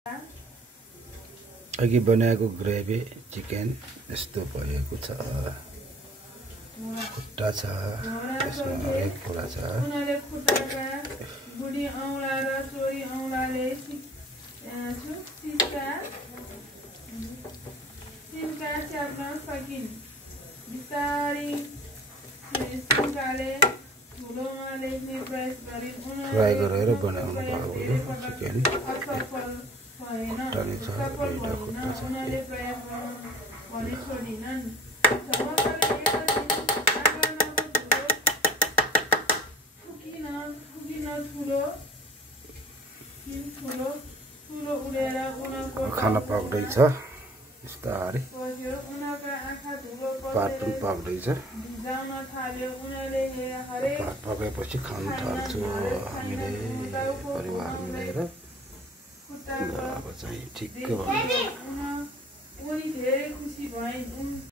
अघि बनाएको gravy chicken यस्तो भएको छ। खुट्टा छ, यसमा हरेक कुरा छ। उनीहरूले खुट्टाका बुढी औँला र चोरी औँलाले सिन्का च्याप्न सकिन्। बिस्तारै सिन्काले धुलोमा लेख्ने प्रयास गरिन्। फ्राई गरेर बनाउनु भएको चिकन असफल भएन। खुट्टाले छ, दुईटा खुट्टा छ। उनीहरूले प्रयास गर्नु भने छोडिनन्। झमकले एक दिन आँगनको धुलो ठुलो उडेर उनको खाना पाक्दैछ बिस्तारै। पस्यो। उनका आँखा धुलो पार्टन पाक्दैछ। भिजाउन थाल्यो। उनीहरूले हरेक भात पकाएपछि खान थाल्छु हामीले परिवार मिलेर। अब चाहिँ ठिक्क भयो। उनी धेरै खुसी भइन्।